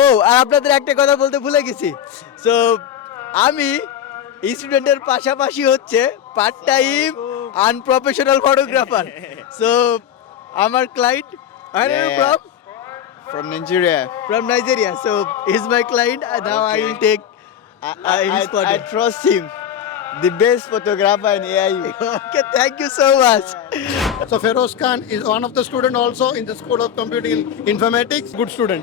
ও আর আপনাদের একটা কথা বলতে ভুলে গেছি। সো আমি স্টুডেন্টের পাশাপাশি হচ্ছে part time unprofessional photographer. So আমার client Yeah, yeah. From From Nigeria. Nigeria. So he's my client and now I Okay. will take his I photo. trust him. The best photographer in AIU. Okay, thank you so much. So Feroz Khan is one of the student also in the School of Computing Informatics. Good student.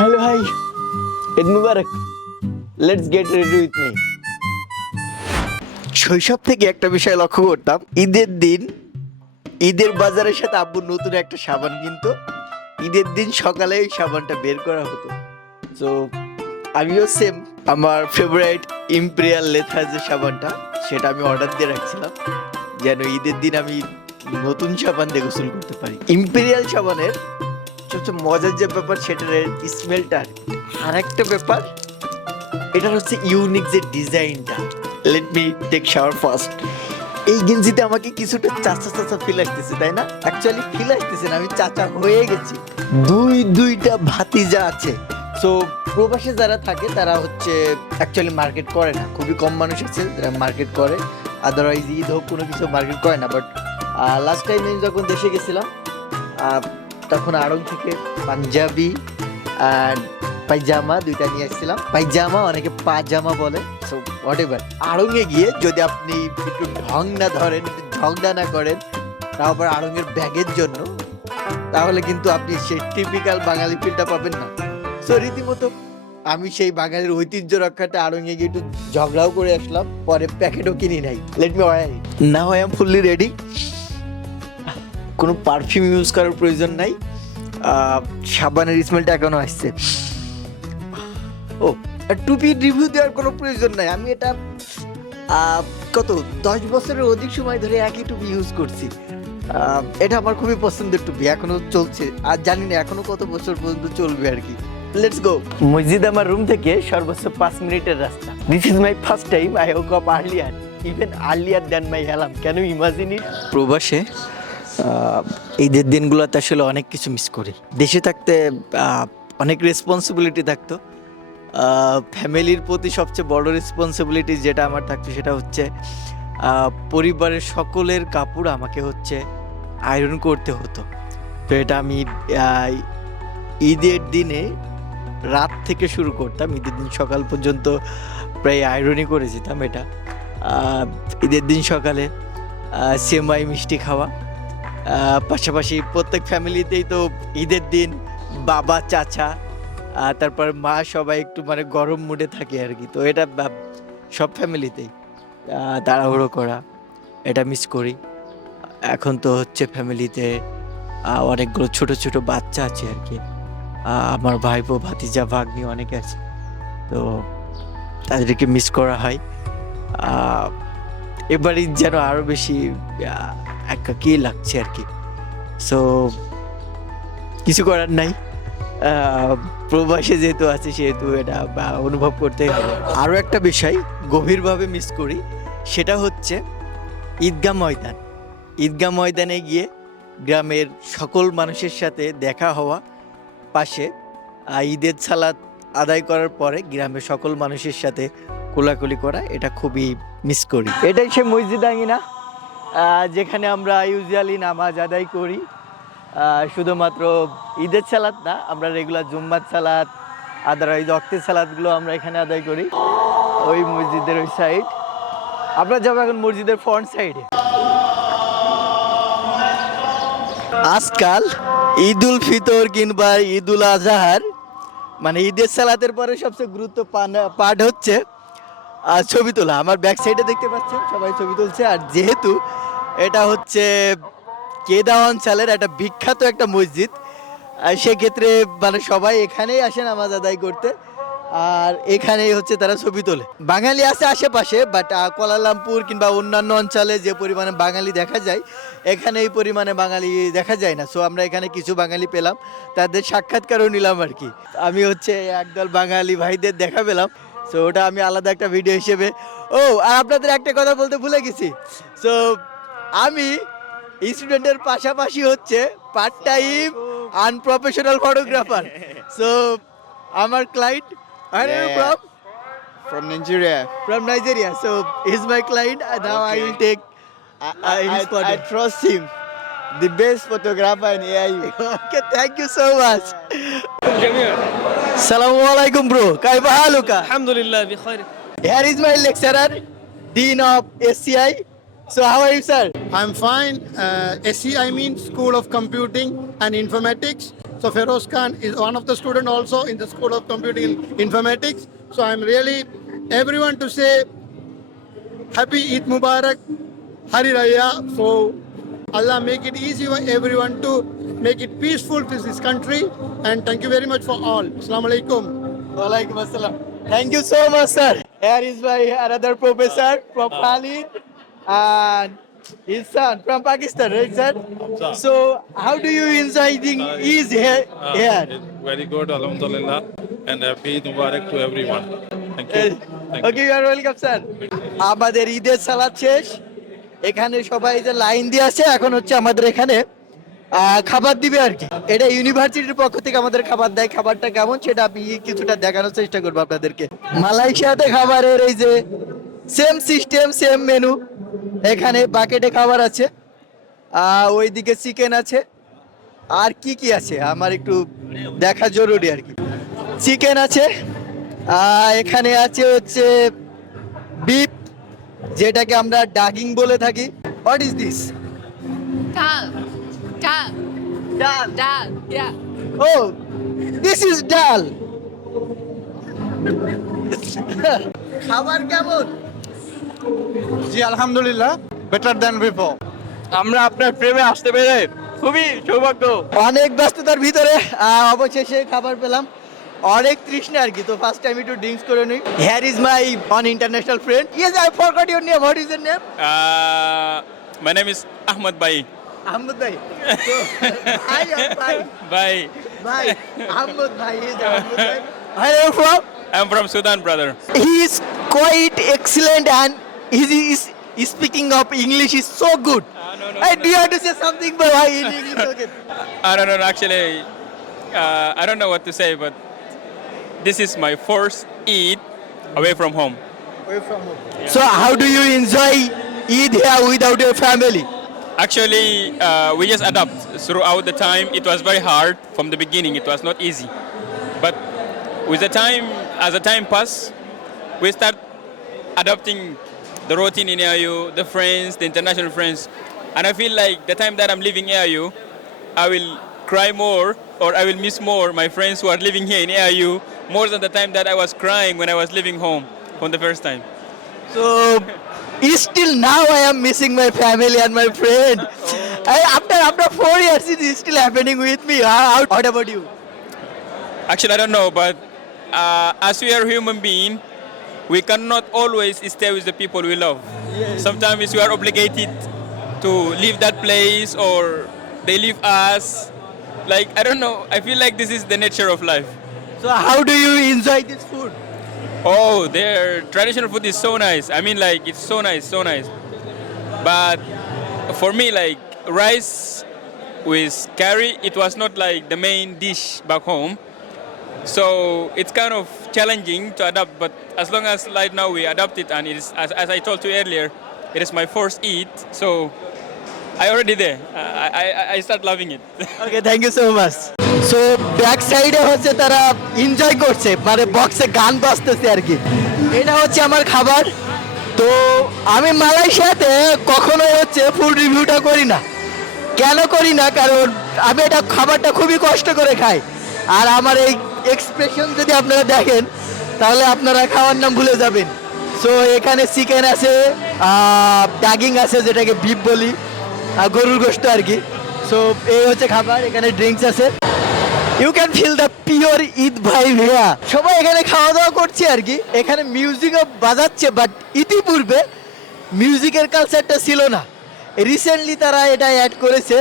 Hello, hi. Eid Mubarak. Let's get ready with me. শৈশব থেকে একটা বিষয় লক্ষ্য করতাম, ঈদের দিন ঈদের বাজারের সাথে আব্বু নতুন একটা সাবান কিনতো। ঈদের দিন সকালে এই সাবানটা বের করা হতো। তো আমিও সেম আমার ফেভারিট ইম্পেরিয়াল লেথার যে সাবানটা সেটা আমি অর্ডার দিয়ে রাখছিলাম যেন ঈদের দিন আমি নতুন সাবান দিয়ে গোসল করতে পারি। ইম্পেরিয়াল সাবানের সবচেয়ে মজার যে ব্যাপার সেটার স্মেলটার আর একটা ব্যাপার, এটার হচ্ছে ইউনিক যে ডিজাইনটা। Let me take shower first. এই গেঞ্জিতে আমাকে কিছুটা চাচা চাচা ফিল আসতেছে, তাই না? অ্যাকচুয়ালি ফিল আসতেছে না, আমি চাচা হয়ে গেছি। দুইটা ভাতিজা আছে। সো প্রবাসে যারা থাকে তারা হচ্ছে অ্যাকচুয়ালি মার্কেট করে না, খুবই কম মানুষ আছে যারা মার্কেট করে। আদারওয়াইজ ঈদ হোক কোনো কিছু মার্কেট করে না। বাট লাস্ট টাইম আমি যখন দেশে গেছিলাম তখন আড়ং থেকে পাঞ্জাবি অ্যান্ড পায়জামা দুইটা নিয়ে এসেছিলাম। পায়জামা অনেকে পাজামা বলে, সো হোয়াট এভার। আড়ংয়ে গিয়ে যদি আপনি একটু ঢং না ধরেন, একটু ঝগড়া না করেন, তারপর আড়ংয়ের ব্যাগের জন্য, তাহলে কিন্তু আপনি সেই টিপিক্যাল বাঙালি ফিলটা পাবেন না। সো রীতিমতো আমি সেই বাঙালির ঐতিহ্য রক্ষাতে আড়ংয়ে গিয়ে একটু ঝগড়াও করে আসলাম, পরে প্যাকেটও কিনি নাই। Let me wear it. Now I am fully ready. কোনো পারফিউম ইউজ করার প্রয়োজন নাই, সাবানের স্মেলটা এখনো আসছে। ও টুপি রিভিউ দেওয়ার কোনো প্রয়োজন নাই, আমি এটা কত 10 বছরের অধিক সময় ধরে একই টুপি ইউজ করছি। এটা আমার খুবই পছন্দের টুপি, এখনো চলছে, আর জানি না এখনো কত বছর পর্যন্ত চলবে আর কি। Let's go. মসজিদ আমার রুম থেকে সর্বোচ্চ 5 মিনিটের রাস্তা। This is my first time I woke up earlier, even earlier than my alarm. Can you imagine it? প্রবাসে ঈদের দিনগুলোতে আসলে অনেক কিছু মিস করি। দেশে থাকতে অনেক রেসপন্সিবিলিটি থাকতো। ফ্যামিলির প্রতি সবচেয়ে বড় রেসপন্সিবিলিটি যেটা আমার থাকতো সেটা হচ্ছে পরিবারের সকলের কাপড় আমাকে হচ্ছে আয়রন করতে হতো। তো এটা আমি ঈদের দিনে রাত থেকে শুরু করতাম, ঈদের দিন সকাল পর্যন্ত প্রায় আয়রনই করে যেতাম। এটা ঈদের দিন সকালে সেমাই মিষ্টি খাওয়া, পাশাপাশি প্রত্যেক ফ্যামিলিতেই তো ঈদের দিন বাবা চাচা তারপর মা সবাই একটু মানে গরম মুডে থাকে আর কি। তো এটা সব ফ্যামিলিতেই তাড়াহুড়ো করা, এটা মিস করি। এখন তো হচ্ছে ফ্যামিলিতে অনেকগুলো ছোট ছোট বাচ্চা আছে আর কি, আমার ভাইপো ভাতিজা ভাগ্নি অনেকে আছে, তো তাদেরকে মিস করা হয়। এবারই যেন আরও বেশি একাকী লাগছে আর কি। সো কিছু করার নাই, প্রবাসে যেহেতু আছে সেহেতু এটা অনুভব করতেই হবে। আরও একটা বিষয় গভীরভাবে মিস করি, সেটা হচ্ছে ঈদগাহ ময়দান। ঈদগাহ ময়দানে গিয়ে গ্রামের সকল মানুষের সাথে দেখা হওয়া, পাশে ঈদের সালাত আদায় করার পরে গ্রামের সকল মানুষের সাথে কোলাকুলি করা, এটা খুবই মিস করি। এটাই সে মসজিদ আঙিনা যেখানে আমরা ইউজুয়ালি নামাজ আদায় করি। শুধুমাত্র ঈদের সালাত না, আমরা রেগুলার জুম্মার সালাত, আদারওয়াইজ ওয়াক্তের সালাতগুলো আমরা এখানে আদায় করি। ওই মসজিদের ওই সাইড আমরা যাবো এখন মসজিদের ফ্রন্ট সাইডে। আজকাল ঈদুল ফিতর কিংবা ঈদুল আজহার মানে ঈদের সালাতের পরে সবচেয়ে গুরুত্বপূর্ণ পার্ট হচ্ছে ছবি তোলা। আমার ব্যাক সাইডে দেখতে পাচ্ছেন সবাই ছবি তুলছে। আর যেহেতু এটা হচ্ছে কেদা অঞ্চলের একটা বিখ্যাত একটা মসজিদ, সেক্ষেত্রে মানে সবাই এখানেই আসে নামাজ আদায় করতে, আর এখানেই হচ্ছে তারা ছবি তোলে। বাঙালি আছে আশেপাশে, বাট কুয়ালালামপুর কিংবা অন্যান্য অঞ্চলে যে পরিমাণে বাঙালি দেখা যায় এখানে এই পরিমাণে বাঙালি দেখা যায় না। সো আমরা এখানে কিছু বাঙালি পেলাম, তাদের সাক্ষাৎকারও নিলাম আর কি। আমি হচ্ছে একদল বাঙালি ভাইদের দেখা পেলাম, সো ওটা আমি আলাদা একটা ভিডিও হিসেবে। ও আর আপনাদের একটা কথা বলতে ভুলে গেছি। সো আমি স্টুডেন্টের পাশাপাশি হচ্ছে part time unprofessional photographer. So, our client, where are you Yeah. from? From Nigeria. From Nigeria. So, he's my client, and now I will take his photo. I trust him. The best photographer in AIU. Okay, thank you so much. Assalamu alaikum, bro. Kaifa haluka? Alhamdulillah, bi khair. Here is my lecturer, Dean of SCI. So, how are you, sir? I'm fine. SCI means School of Computing and Informatics. So Feroz Khan is one of the student also in the School of Computing and Informatics. So I'm really everyone to say Happy Eid Mubarak, Hari Raya. So Allah make it easy for everyone to make it peaceful to this country. And thank you very much for all. Assalamu alaikum. Walaikum assalam. Thank you so much, sir. Here is my another professor from Khalid and his son from Pakistan, right, sir? So, how do you enjoy the Eid here? here? Very good, Alhamdulillah, and happy Eid Mubarak to everyone. Thank you. Thank okay you are welcome sir আমাদের ঈদের সালাদ শেষ এখানে সবাই যে line দিয়ে আছে এখন হচ্ছে আমাদের এখানে খাবার দিবে আর কি এটা ইউনিভার্সিটির পক্ষ থেকে আমাদের খাবার দেয় খাবারটা কেমন সেটা আমি কিছুটা দেখানোর চেষ্টা করবো আপনাদেরকে মালয়েশিয়াতে খাবারের এই যে সেম সিস্টেম সেম মেনু এখানে বাকেটে খাবার আছে ওইদিকে চিকেন আছে আর কি কি আছে আমার একটু দেখা জরুরি আর কি চিকেন আছে এখানে আছে হচ্ছে বিফ যেটাকে আমরা ডাগিং বলে থাকি what is this Dal. Dal. Dal Dal. Yeah. Oh this is dal খাবার কেমন জি আলহামদুলিল্লাহ বেটার দ্যান বিফোর। আমরা আপনার প্রেমে আসতে পেরে খুবই সৌভাগ্য। অনেক ব্যস্ততার ভিতরে অবশেষে খাবার পেলাম অনেক তৃষ্ণা আর কি তো ফার্স্ট টাইম একটু ড্রিঙ্কস করে নিই here is my own international friend yes I forgot your name what is your name My name is Ahmad Bai. Ahmad ভাই হাই ভাই Bai. ভাই আহমদ ভাই ইজ আহমদ ভাই Where are you from? I'm from Sudan, brother. He is quite excellent and his speaking of English is so good. No, Hey, do you have to say something but why in English? Okay. I don't know, actually, I don't know what to say, but this is my first Eid away from home. So how do you enjoy Eid here without your family? Actually, we just adapt throughout the time. It was very hard from the beginning. It was not easy, but with the time, as the time passed, we start adopting the routine in AIU, the friends, the international friends, and I feel like the time that I'm leaving AIU, I will cry more or I will miss more my friends who are living here in AIU more than the time that I was crying when I was leaving home from the first time. So still now I am missing my family and my friend. After 4 years it is still happening with me. What about you? Actually, I don't know, but as we are human beings, we cannot always stay with the people we love. Sometimes we are obligated to leave that place or they leave us. Like, I don't know. I feel like this is the nature of life. So how do you enjoy this food? Oh, their traditional food is so nice. I mean, like, it's so nice, so nice. But for me, like, rice with curry, it was not like the main dish back home. So it's kind of challenging to adapt, but as long as right now we adapt it, and it is, as I told you earlier, it is my first Eid, so I already there. I start loving it. Okay thank you so much so back সাইডে হচ্ছে তারা enjoy করছে মানে বক্সে গান বাজতেছে আর কি এটা হচ্ছে আমার খাবার তো আমি মালয়েশিয়াতে কখনো হচ্ছে ফুড রিভিউটা করি না কেন করি না কারণ আমি এটা খাবারটা খুবই কষ্ট করে খাই আর আমার এই এক্সপ্রেশন যদি আপনারা দেখেন তাহলে আপনারা খাওয়ার নাম ভুলে যাবেন সো এখানে চিকেন আছে ডাগিং আছে যেটাকে বিফ বলি গরুর গোশত আর কি সো এই হচ্ছে খাবার এখানে ড্রিঙ্কস আছে you can feel the pure Eid vibe here সবাই এখানে খাওয়া দাওয়া করছে আর কি এখানে মিউজিকও বাজাচ্ছে বাট ইতিপূর্বে মিউজিকের কালচারটা ছিল না রিসেন্টলি তারা এটা অ্যাড করেছে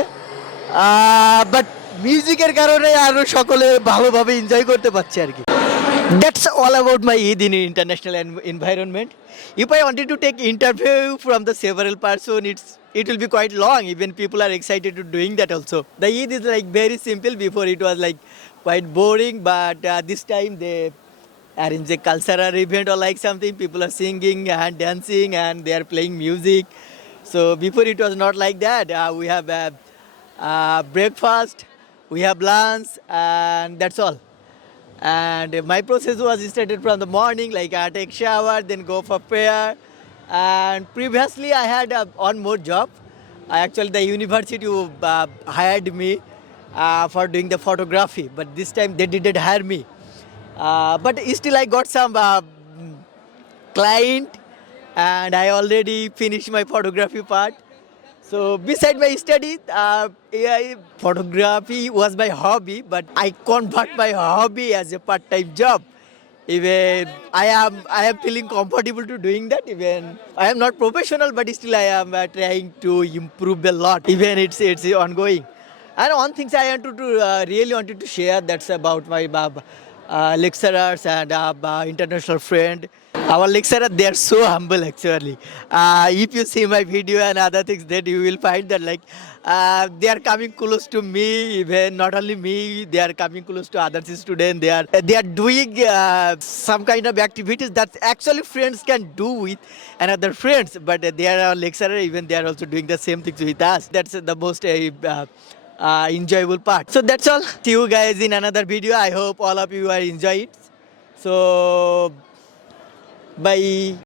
বাট মিউজিকের কারণে আরও সকলে ভালোভাবে এনজয় করতে পারছে আর কি That's all about my Eid in international environment. If I wanted to take interview from the several person, it's it will be quite long. Even people are excited to doing that also. The Eid is like very simple. Before it was like quite boring, but this time they arrange a cultural event or like something. People are singing and dancing and they are playing music. So before it was not like that. We have breakfast, we have lunch, and that's all. And my process was started from the morning, like I take shower, then go for prayer. And previously I had one more job. Actually, the university hired me for doing the photography, but this time they didn't hire me. But still, I got some client, and I already finished my photography part. So beside my study, AI photography was my hobby, but I convert my hobby as a part-time job. Even I am feeling comfortable to doing that. Even I am not professional, but still I am trying to improve a lot. Even it's ongoing. And one thing I wanted to really wanted to share, that's about my lecturers and international friend. Our lecturer, they are so humble actually. If you see my video and other things, then you will find that like they are coming close to me. Even not only me, they are coming close to other students. They are doing some kind of activities that actually friends can do with another friends. But they are our lecturer. Even they are also doing the same things with us. That's the most enjoyable part. So that's all. See you guys in another video. I hope all of you are enjoy it. So bye.